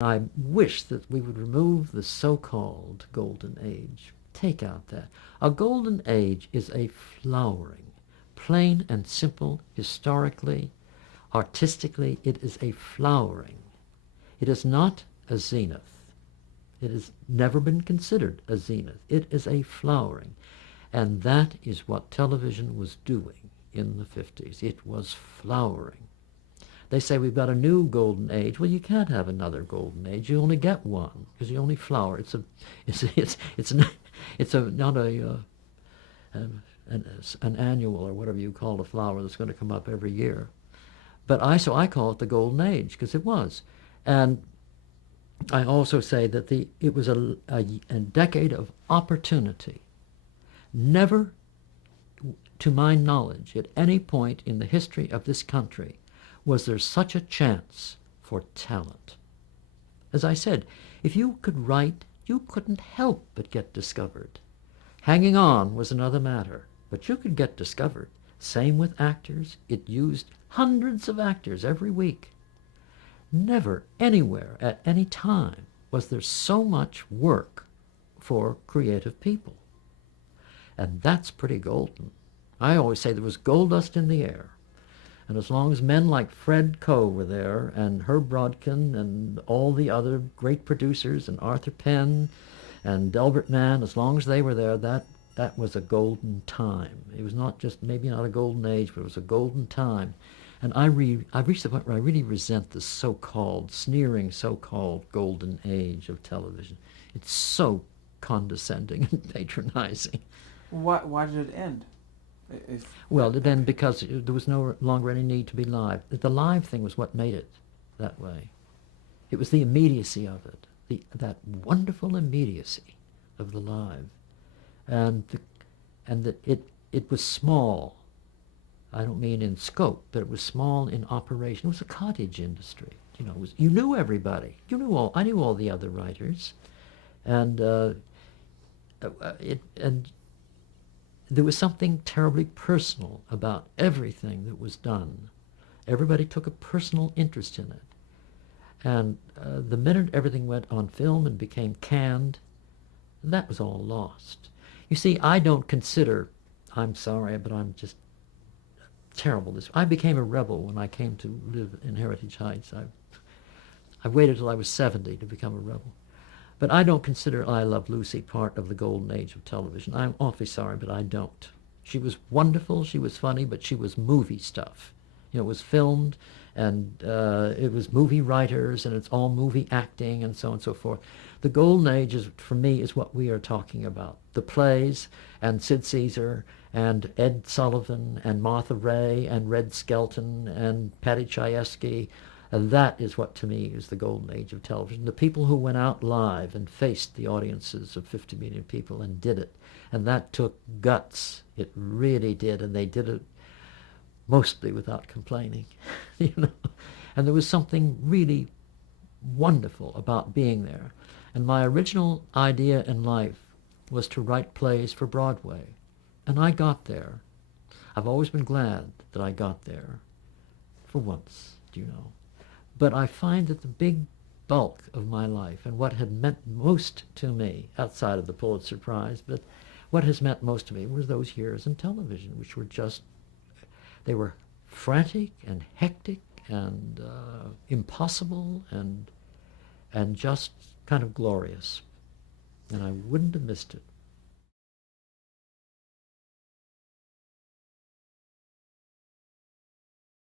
I wish that we would remove the so-called golden age. Take out that. A golden age is a flowering, plain and simple, historically, artistically, it is a flowering. It is not a zenith. It has never been considered a zenith. It is a flowering. And that is what television was doing in the 50s. It was flowering. They say we've got a new golden age. Well, you can't have another golden age. You only get one because you only flower. Not an annual or whatever you call a flower that's going to come up every year. But I call it the golden age because it was. And I also say that it was a decade of opportunity. Never, to my knowledge, at any point in the history of this country, was there such a chance for talent. As I said, if you could write, you couldn't help but get discovered. Hanging on was another matter, but you could get discovered. Same with actors. It used hundreds of actors every week. Never, anywhere, at any time, was there so much work for creative people. And that's pretty golden. I always say there was gold dust in the air. And as long as men like Fred Coe were there, and Herb Brodkin, and all the other great producers, and Arthur Penn, and Delbert Mann, as long as they were there, that was a golden time. It was not just, maybe not a golden age, but it was a golden time. And I've reached the point where I really resent this so-called, sneering so-called golden age of television. It's so condescending and patronizing. Why did it end? Well, then because there was no longer any need to be live. The live thing was what made it that way. It was the immediacy of it, that wonderful immediacy of the live, and that it was small. I don't mean in scope, but it was small in operation. It was a cottage industry. You knew everybody. I knew all the other writers, and there was something terribly personal about everything that was done. Everybody took a personal interest in it. And the minute everything went on film and became canned, that was all lost. You see, I don't consider, I'm sorry, but I'm just terrible. I became a rebel when I came to live in Heritage Heights. I waited till I was 70 to become a rebel. But I don't consider I Love Lucy part of the golden age of television. I'm awfully sorry, but I don't. She was wonderful, she was funny, but she was movie stuff. It was filmed, and it was movie writers, and it's all movie acting, and so on and so forth. The golden age, for me, is what we are talking about. The plays, and Sid Caesar, and Ed Sullivan, and Martha Ray, and Red Skelton, and Patty Chayefsky. And that is what, to me, is the golden age of television. The people who went out live and faced the audiences of 50 million people and did it. And that took guts. It really did. And they did it mostly without complaining. And there was something really wonderful about being there. And my original idea in life was to write plays for Broadway. And I got there. I've always been glad that I got there. For once, But I find that the big bulk of my life, and what had meant most to me, outside of the Pulitzer Prize, but what has meant most to me was those years in television, which were they were frantic and hectic and impossible and just kind of glorious. And I wouldn't have missed it.